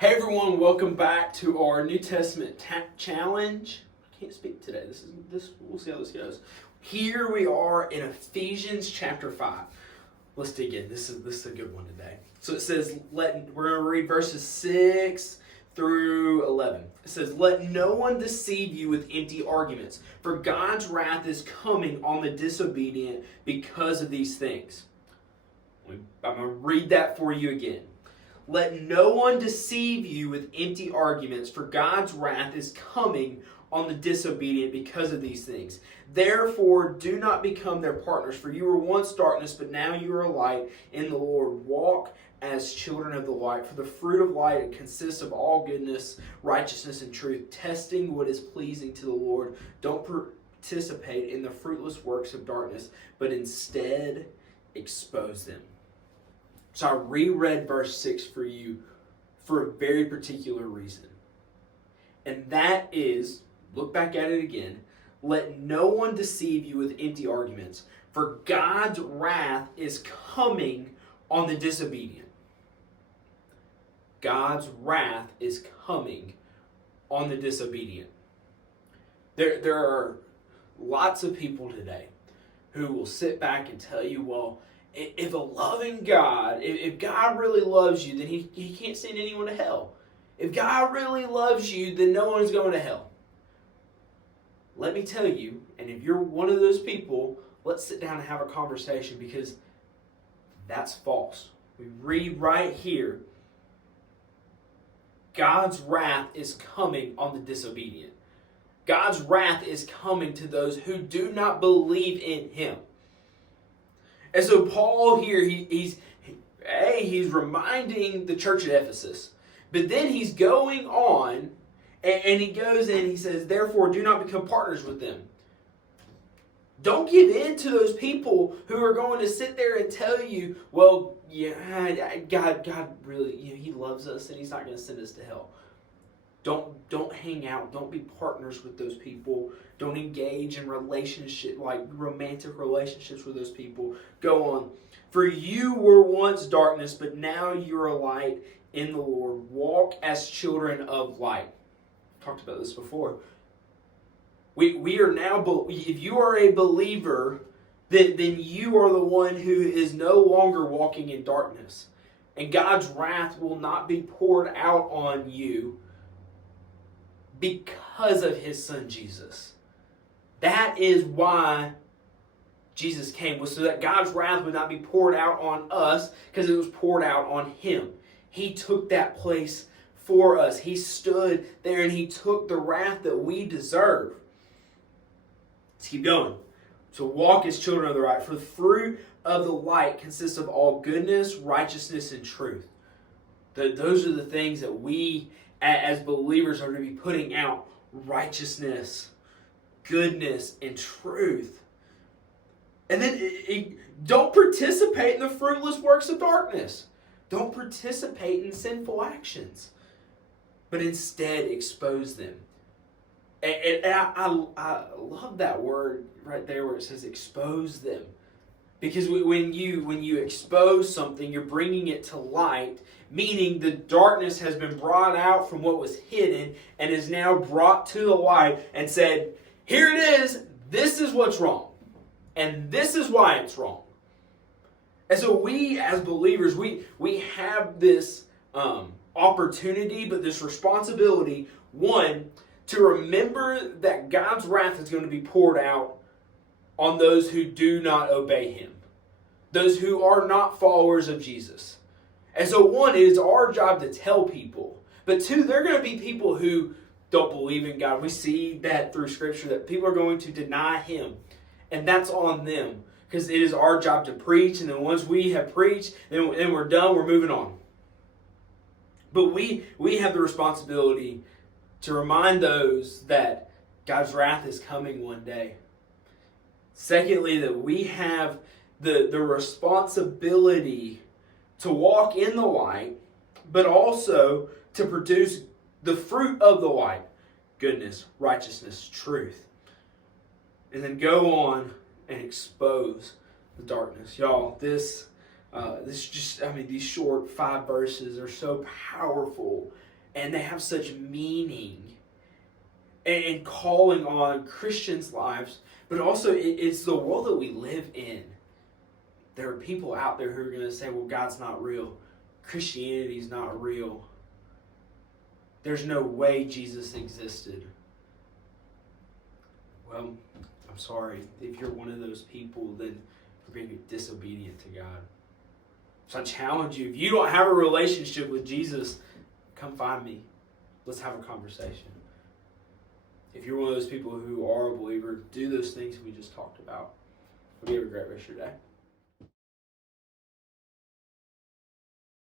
Hey everyone, welcome back to our New Testament challenge. I can't speak today. We'll see how this goes. Here we are in Ephesians chapter 5. Let's dig in. This is a good one today. So it says, we're going to read verses 6 through 11. It says, "Let no one deceive you with empty arguments, for God's wrath is coming on the disobedient because of these things." I'm going to read that for you again. "Let no one deceive you with empty arguments, for God's wrath is coming on the disobedient because of these things. Therefore, do not become their partners, for you were once darkness, but now you are light in the Lord. Walk as children of the light, for the fruit of light consists of all goodness, righteousness, and truth, testing what is pleasing to the Lord. Don't participate in the fruitless works of darkness, but instead expose them." So I reread verse 6 for you for a very particular reason. And that is, look back at it again, "Let no one deceive you with empty arguments, for God's wrath is coming on the disobedient." God's wrath is coming on the disobedient. There are lots of people today who will sit back and tell you, well, if a loving God, if God really loves you, then he can't send anyone to hell. If God really loves you, then no one's going to hell. Let me tell you, and if you're one of those people, let's sit down and have a conversation, because that's false. We read right here, God's wrath is coming on the disobedient. God's wrath is coming to those who do not believe in Him. And so Paul here, he's reminding the church at Ephesus. But then he's going on, and he goes in, he says, "Therefore, do not become partners with them." Don't give in to those people who are going to sit there and tell you, well, yeah, God really, He loves us and He's not going to send us to hell. Don't hang out. Don't be partners with those people. Don't engage in romantic relationships with those people. Go on. "For you were once darkness, but now you are light in the Lord. Walk as children of light." Talked about this before. We are now, if you are a believer, then you are the one who is no longer walking in darkness. And God's wrath will not be poured out on you because of His Son Jesus. That is why Jesus came, was so that God's wrath would not be poured out on us, because it was poured out on Him. He took that place for us. He stood there and He took the wrath that we deserve. Let's keep going. So walk as children of the light, for the fruit of the light consists of all goodness, righteousness, and truth. Those are the things that we as believers are to be putting out: righteousness, goodness, and truth. And then don't participate in the fruitless works of darkness. Don't participate in sinful actions, but instead expose them. And I love that word right there where it says expose them. Because when you expose something, you're bringing it to light, meaning the darkness has been brought out from what was hidden and is now brought to the light and said, here it is, this is what's wrong, and this is why it's wrong. And so we as believers, we have this opportunity, but this responsibility, one, to remember that God's wrath is going to be poured out on those who do not obey Him, those who are not followers of Jesus. And so one, it is our job to tell people. But two, there are going to be people who don't believe in God. We see that through Scripture, that people are going to deny Him. And that's on them, because it is our job to preach. And then once we have preached, then we're done, we're moving on. But we have the responsibility to remind those that God's wrath is coming one day. Secondly, that we have the responsibility to walk in the light, but also to produce the fruit of the light: goodness, righteousness, truth. And then go on and expose the darkness. Y'all, these short 5 verses are so powerful and they have such meaning and calling on Christians' lives, but also it's the world that we live in. There are people out there who are going to say, well, God's not real. Christianity's not real. There's no way Jesus existed. Well, I'm sorry. If you're one of those people, then you're being disobedient to God. So I challenge you, if you don't have a relationship with Jesus, come find me. Let's have a conversation. If you're one of those people who are a believer, do those things we just talked about. Hope you have a great rest of your day.